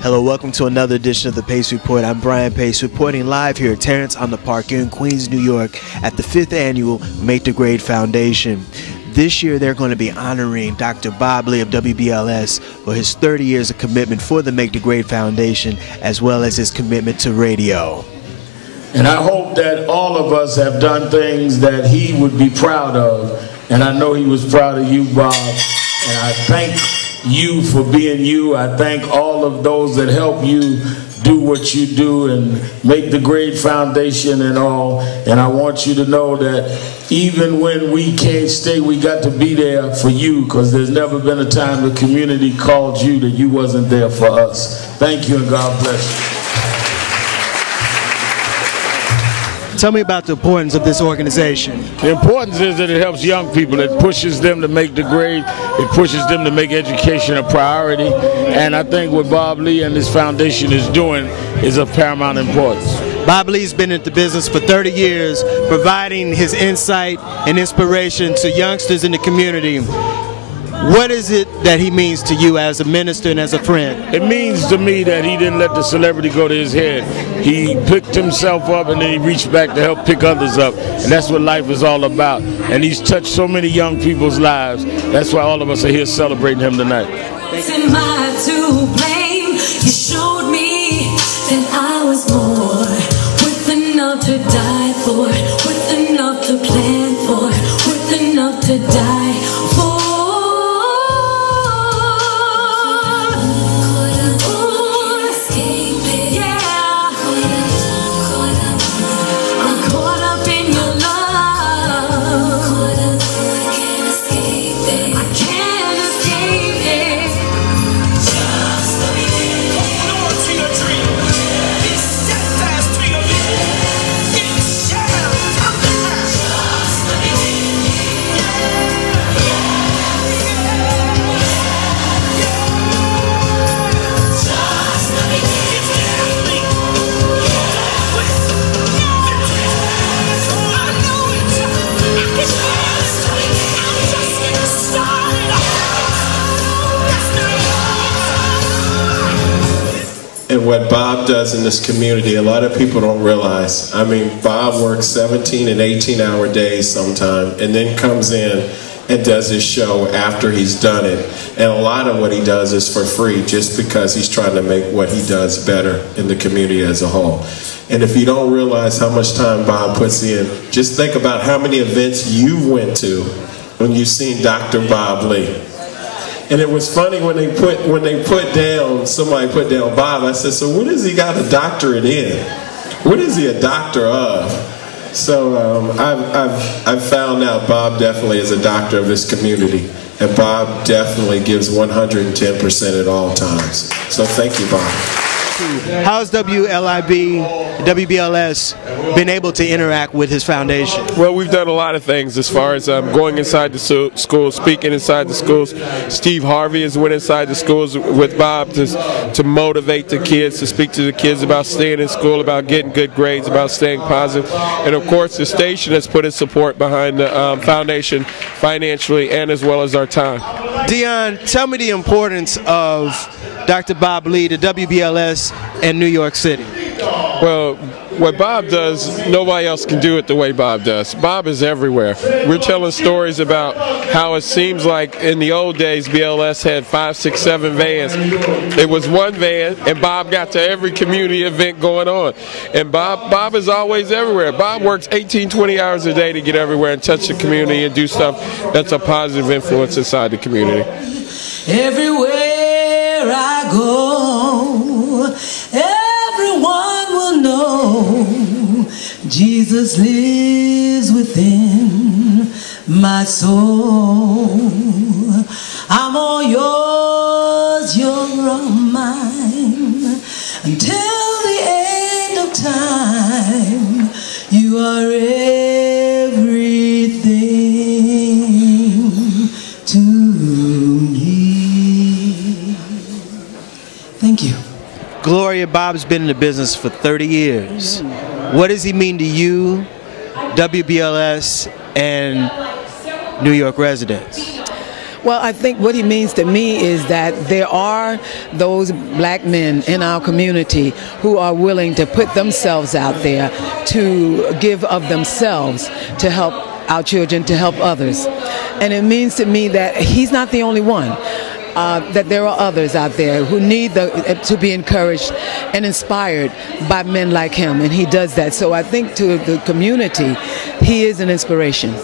Hello, welcome to another edition of the Pace Report. I'm Brian Pace, reporting live here at Terrace on the Park here in Queens, New York, at the 5th Annual Make the Grade Foundation. This year, they're going to be honoring Dr. Bob Lee of WBLS for his 30 years of commitment for the Make the Grade Foundation, as well as his commitment to radio. And I hope that all of us have done things that he would be proud of. And I know he was proud of you, Bob. And I thank you for being you. I thank all of those that help you do what you do and make the Grade Foundation and all. And I want you to know that even when we can't stay, we got to be there for you, because there's never been a time the community called you that you wasn't there for us. Thank you, and God bless you. Tell me about the importance of this organization. The importance is that it helps young people. It pushes them to make the grade. It pushes them to make education a priority. And I think what Bob Lee and his foundation is doing is of paramount importance. Bob Lee's been in the business for 30 years, providing his insight and inspiration to youngsters in the community. What is it that he means to you as a minister and as a friend? It means to me that he didn't let the celebrity go to his head. He picked himself up and then he reached back to help pick others up. And that's what life is all about. And he's touched so many young people's lives. That's why all of us are here celebrating him tonight. Am I to blame? You showed me that I was more, worth enough to die for, worth enough to plan for, worth enough to die for. And what Bob does in this community, a lot of people don't realize. I mean, Bob works 17 and 18-hour days sometime, and then comes in and does his show after he's done it. And a lot of what he does is for free, just because he's trying to make what he does better in the community as a whole. And if you don't realize how much time Bob puts in, just think about how many events you went to when you've seen Dr. Bob Lee. And it was funny when they put down, somebody put down Bob, I said, so what has he got a doctorate in? What is he a doctor of? So I've found out Bob definitely is a doctor of this community. And Bob definitely gives 110% at all times. So thank you, Bob. How's WLIB, WBLS been able to interact with his foundation? Well, we've done a lot of things as far as going inside the schools, speaking inside the schools. Steve Harvey has went inside the schools with Bob to motivate the kids, to speak to the kids about staying in school, about getting good grades, about staying positive. And of course, the station has put its support behind the foundation financially and as well as our time. Deon, tell me the importance of Dr. Bob Lee to WBLS and New York City. Well, what Bob does, nobody else can do it the way Bob does. Bob is everywhere. We're telling stories about how it seems like in the old days BLS had 5, 6, 7 vans. It was one van, and Bob got to every community event going on. And Bob is always everywhere. Bob works 18, 20 hours a day to get everywhere and touch the community and do stuff that's a positive influence inside the community. Everywhere I go, everyone will know Jesus lives within my soul. I'm all yours, you're all mine, until the end of time. You are everything to me. Thank you. Gloria, Bob's been in the business for 30 years. What does he mean to you, WBLS, and New York residents? Well, I think what he means to me is that there are those black men in our community who are willing to put themselves out there to give of themselves to help our children, to help others. And it means to me that he's not the only one. That there are others out there who need to be encouraged and inspired by men like him, and he does that. So I think to the community, he is an inspiration,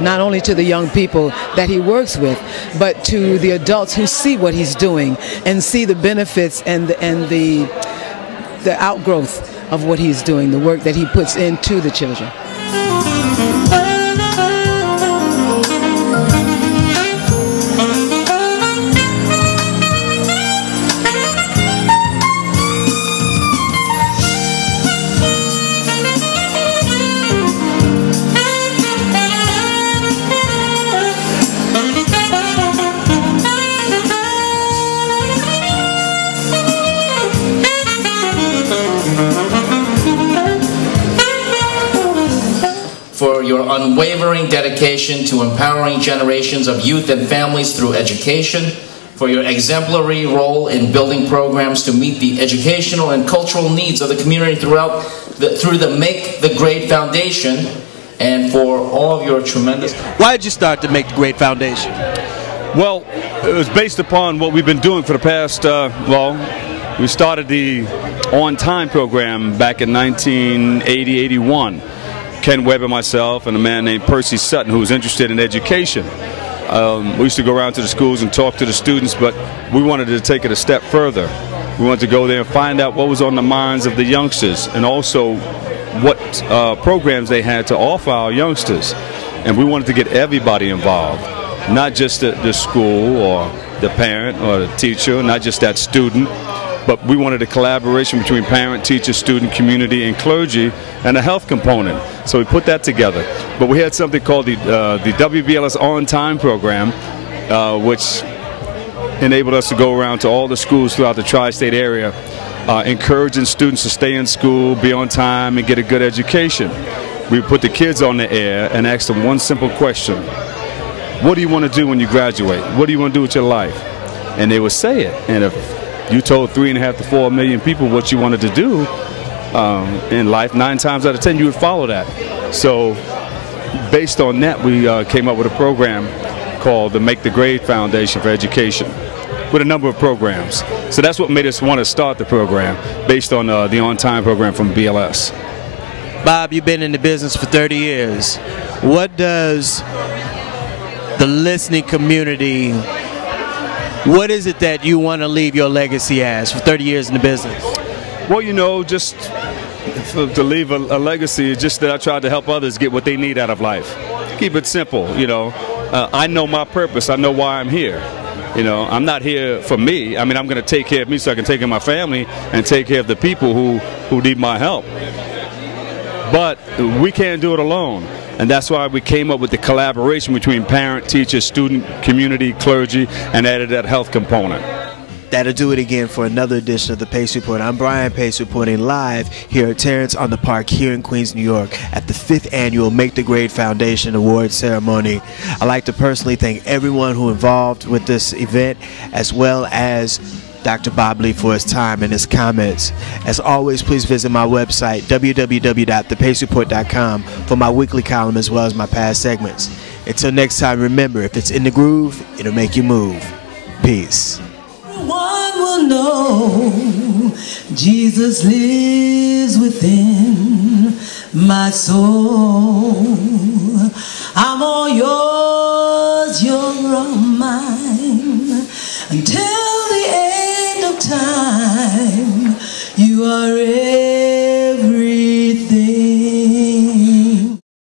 not only to the young people that he works with, but to the adults who see what he's doing and see the benefits and the outgrowth of what he's doing, the work that he puts into the children. For your unwavering dedication to empowering generations of youth and families through education, for your exemplary role in building programs to meet the educational and cultural needs of the community through the Make the Grade Foundation, and for all of your tremendous... Why did you start the Make the Grade Foundation? Well, it was based upon what we've been doing for the past, we started the On Time program back in 1980-81. Ken Webb and myself and a man named Percy Sutton, who was interested in education. We used to go around to the schools and talk to the students, but we wanted to take it a step further. We wanted to go there and find out what was on the minds of the youngsters, and also what programs they had to offer our youngsters. And we wanted to get everybody involved, not just the school or the parent or the teacher, not just that student, but we wanted a collaboration between parent, teacher, student, community, and clergy, and a health component. So we put that together. But we had something called the WBLS On Time program, which enabled us to go around to all the schools throughout the tri-state area, encouraging students to stay in school, be on time, and get a good education. We put the kids on the air and asked them one simple question: what do you want to do when you graduate? What do you want to do with your life? And they would say it. And if you told 3.5 to 4 million people what you wanted to do in life, 9 times out of 10 you would follow that. So based on that, we came up with a program called the Make the Grade Foundation for Education, with a number of programs. So that's what made us want to start the program, based on the On Time program from BLS. Bob, you've been in the business for 30 years. What does the listening community, what is it that you want to leave your legacy as for 30 years in the business? Well, you know, just to leave a legacy is just that I tried to help others get what they need out of life. Keep it simple, you know. I know my purpose. I know why I'm here. You know, I'm not here for me. I mean, I'm going to take care of me so I can take care of my family and take care of the people who need my help. But we can't do it alone. And that's why we came up with the collaboration between parent, teacher, student, community, clergy, and added that health component. That'll do it again for another edition of the Pace Report. I'm Brian Pace, reporting live here at Terrace on the Park here in Queens, New York, at the 5th Annual Make the Grade Foundation Awards Ceremony. I'd like to personally thank everyone who involved with this event, as well as Dr. Bob Lee for his time and his comments. As always, please visit my website, www.thepacereport.com, for my weekly column as well as my past segments. Until next time, remember, if it's in the groove, it'll make you move. Peace. Everyone will know Jesus lives within my soul. I'm all yours, you're all mine, until the end of time.